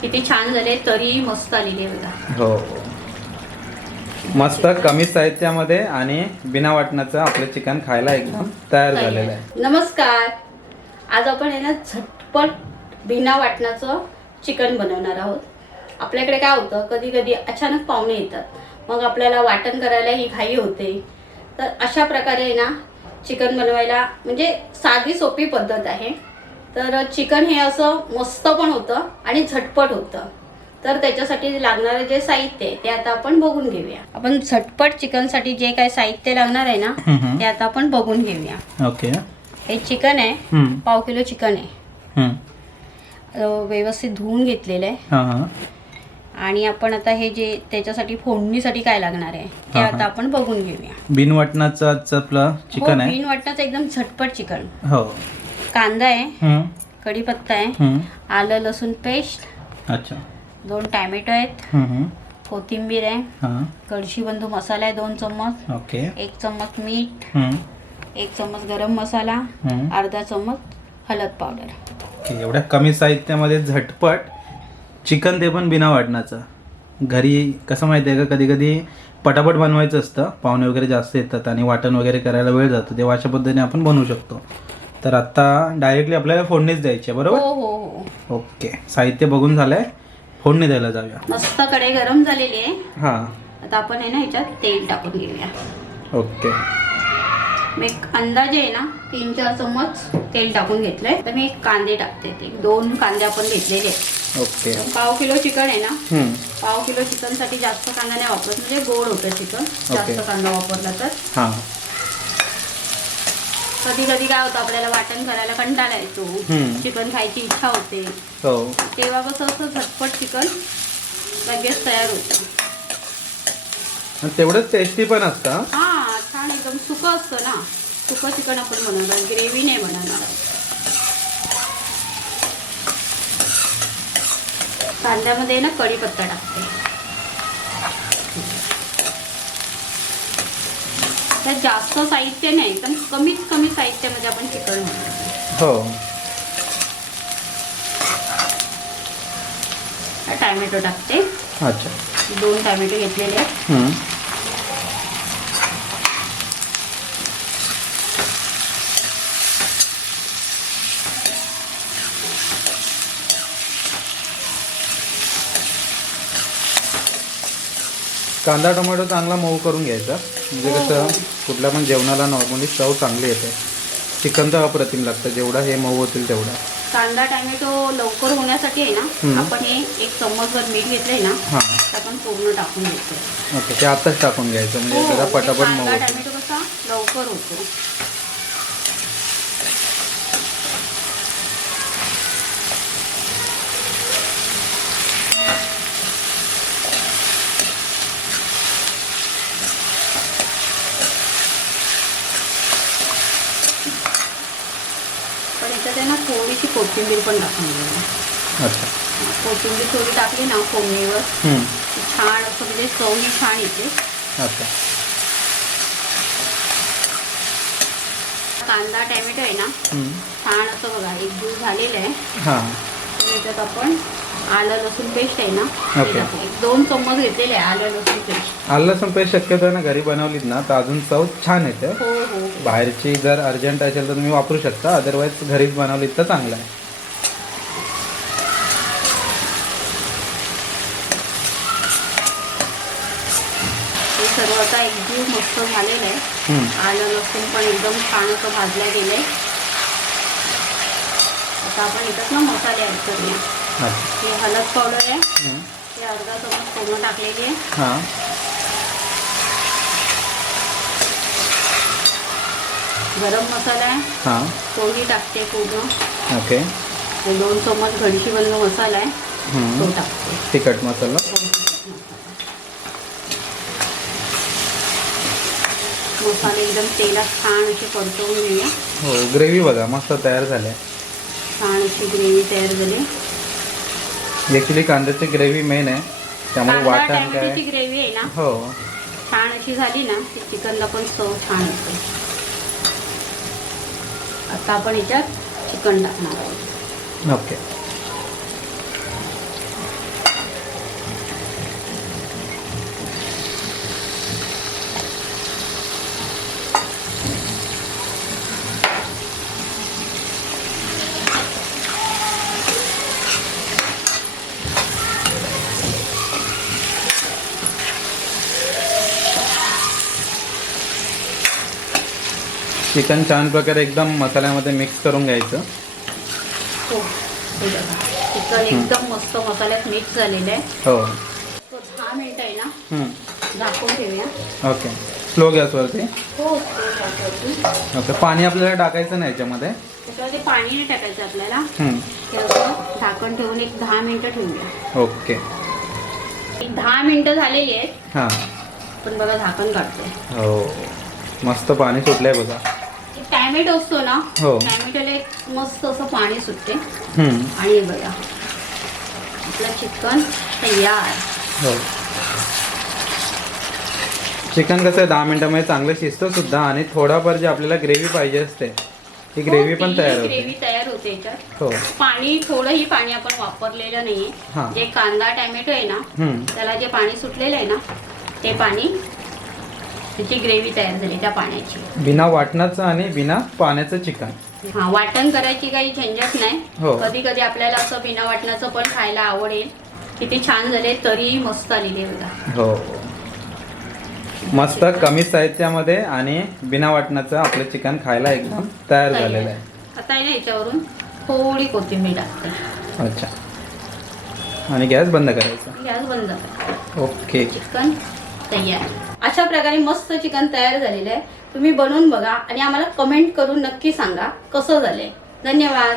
किती छान झाले तरी मस्त आलेली आहे बघा. हो. मस्त कमी साहित्यामध्ये आणि बिना वाटणाचं आपलं चिकन खायला एकदम तयार झालेलं आहे. नमस्कार. आज आपण आहे ना झटपट बिना वाटणाचं चिकन बनवणार आहोत. आपल्याकडे काय होतं कधी कधी अचानक पाहुणे येतात. मग आपल्याला वाटण करायला ही घाई होते. तर अशा प्रकारे आहे ना चिकन बनवायला म्हणजे साधी सोपी पद्धत आहे. तर चिकन हे असं मस्त पण होतं आणि झटपट होतं. तर त्याच्यासाठी लागणारे जे साहित्य आहे ते आता आपण बघून घेऊया. आपण झटपट चिकनसाठी जे काय साहित्य लागणार आहे ना. ते आता आपण बघून घेऊया. ओके. हे चिकन आहे. पाव किलो चिकन आहे. व्यवस्थित धुवून घेतलेलं आहे. आणि आपण आता हे जे त्याच्यासाठी फोडणीसाठी काय लागणार आहे ते आता. आपण बघून घेऊया. बिन वाटणाचं आजचं आपलं चिकन हो, आहे. बिन वाटणाचं एकदम झटपट चिकन. हो. कांदा आहे हम्म. कढीपत्ता आहे हम्म. आलं लसूण पेस्ट अच्छा दोन टॅमॅटो आहेत हम्म, हम्म. कोथिंबीर आहे हा कळशी बंधू मसाला आहे दोन चम्मच ओके एक चम्मच मीठ हम्म. एक चम्मच गरम मसाला हम्म. अर्धा चम्मच हळद पावडर ओके, एवढ्या कमी साहित्यामध्ये झटपट चिकन ते पण बिना वाटणाचं घरी कसं माहिती आहे का कधी कधी पटापट बनवायचं असतं पाहुणे वगैरे जास्त येतात आणि वाटण वगैरे करायला वेळ जातो तेव्हा अशा पद्धतीने आपण बनवू शकतो तर आता डायरेक्टली आपल्याला फोडणीच द्यायची आहे हो बरोबर हो हो. ओके साहित्य बघून झालंय. फोडणी द्यायला जाऊया. मस्त कढई गरम झालेली आहे. हां. आता आपण आहे ना ह्याच्यात तेल टाकून घेऊया. ओके मी एक अंदाजे आहे ना तीन चार चम्मच तेल टाकून घेतलंय. तर मी कांदे टाकते. ते दोन कांदे आपण घेतलेले आहेत. ओके पाव किलो चिकन आहे ना हम्म. पाव किलो चिकनसाठी जास्त कांदा नाही वापरत. म्हणजे गोड होतं चिकन. जास्त. कांदा वापरला तर. हां. कधी कधी काय होतं आपल्याला वाटण करायला कंटाळा येतो. हम्म. चिकन खायची इच्छा होते. हो. तेव्हा कसं असं झटपट चिकन लगेच तयार होतं. आणि तेवढंच टेस्टी पण असतं हां? हा छान एकदम सुकं असतं ना. सुकं चिकन आपण बनवणार ग्रेव्ही नाही बनवणार कांद्यामध्ये ना कढीपत्ता टाकते. त्यात जास्त साहित्य नाही एकदम कमीत कमी साहित्यामध्ये आपण चिकन हो. टॅमॅटो टाकते. अच्छा. दोन टॅमॅटो घेतलेले आहेत. कांदा टोमॅटो चांगला मऊ करून घ्यायचा. म्हणजे कसं. कुठल्या पण जेवणाला नॉर्मली चव चांगली येते. चिकन तर अप्रतिम लागतं. जेवढा हे मऊ होतील तेवढा. कांदा टॅमॅटो लवकर होण्यासाठी आहे हम्म. ना आपण हे एक चम्मचभर मीठ घेतलंय ना हां. ते आपण पूर्ण टाकून घेतो ओके ते आताच टाकून घ्यायचं. म्हणजे जरा हो, पटापट म्हणजे मऊ कांदा होतं टॅमॅटो कसा लवकर होतो पण याच्यात आहे ना थोडीशी कोथिंबीर पण टाकून घेऊया अच्छा. कोथिंबीर थोडी टाकली ना फोडणीवर. छान असं म्हणजे चव ही छान येते. अच्छा. कांदा टॅमॅटो आहे ना. छान असं बघा एक जीव झालेलं आहे. हां. त्याच्यात आपण आलं लसूण पेस्ट आहे ना. एक दोन चम्मच घेतलेले आलं लसूण पेस्ट. आलं लसूण पेस्ट शक्यतो ना घरी बनवलीत ना तर अजून चव छान येते. हो हो. बाहेरची जर अर्जंट असेल तर तुम्ही वापरू शकता अदरवाईज घरीच बनवलीत तर चांगलं आहे हे सर्व आता एक जीव मस्त झालेलं आहे. आलं लसूण पण एकदम छान असं भाजलं गेलंय. आता आपण याच्यात ना मसाले ॲड करूया. हे हळद पावडर आहे. ते अर्धा चमच पूर्ण टाकलेली आहे. हां. गरम मसाला आहे. हां. तोही टाकते पूर्ण. ओके. हे दोन चम्मच घडीशी बनव मसाला आहे. तो. टाकते. तिखट मसाला. मसाले एकदम तेलात छान असे परतवून घेऊया. हो ग्रेव्ही बघा मस्त तयार झाली. छान अशी ग्रेव्ही तयार झाली. ॲक्च्युली कांद्याची ग्रेव्ही मेन आहे. त्यामुळे वाटण काय? ग्रेव्ही आहे ना? हो. छान अशी झाली ना की चिकनला पण चव छान येते. आता आपण याच्यात चिकन टाकणार आहोत. ओके चिकन छान प्रकारे एकदम मसाल्यामध्ये मिक्स करून घ्यायचं. हो हे बघा. चिकन एकदम मस्त मसाल्यात मिक्स झालेलं आहे. हो. तो दहा मिनिटं आहे ना? हम्म. झाकून ठेवूया. ओके. स्लो गॅसवरती हो ओके. पाणी आपल्याला टाकायचं नाही याच्यामध्ये. पाणी नाही टाकायचं आपल्याला. हम्म. ते असं झाकण ठेवून एक दहा मिनिटं ठेवूया. ओके. एक दहा मिनिटं झालेली आहेत. हां. पण बघा झाकण काढतोय. हो. मस्त पाणी सुटलंय बघा. टॅमॅटो असतो ना हो. टॅमॅटोला एक मस्त असं पाणी सुटते हम्म. आणि हे बघा आपलं चिकन तयार हो चिकन कसं दहा मिनिटामध्ये चांगलं शिजतं सुद्धा आणि थोडाफार जे आपल्याला ग्रेव्ही पाहिजे असते ती ग्रेव्ही पण तयार होते ग्रेव्ही तयार होते याच्यात हो पाणी थोडंही पाणी आपण वापरलेलं नाहीये हा. जे कांदा टॅमॅटो आहे ना हम्म. त्याला जे पाणी सुटलेलं आहे ना ते पाणी त्याची ग्रेव्ही तयार झाली त्या पाण्याची. बिना वाटणाचं आणि बिना पाण्याचं चिकन. हा वाटण करायची काही झंझट हो. नाही. कधी कधी आपल्याला असं बिना वाटणाचं पण खायला आवडेल. किती छान झाले तरीही मस्त आलेली बघा. हो. मस्त कमी साहित्यामध्ये आणि बिना वाटणाचं आपलं चिकन खायला एकदम तयार झालेलं आहे. आता आहे ना याच्यावरून थोडी कोथिंबीर टाकते. अच्छा. आणि गॅस बंद करायचा. गॅस बंद. करा. ओके. चिकन तयार. अशा प्रकारे मस्त चिकन तयार झालेलं आहे. तुम्ही बनवून बघा आणि आम्हाला कमेंट करून नक्की सांगा कसं झालंय. धन्यवाद.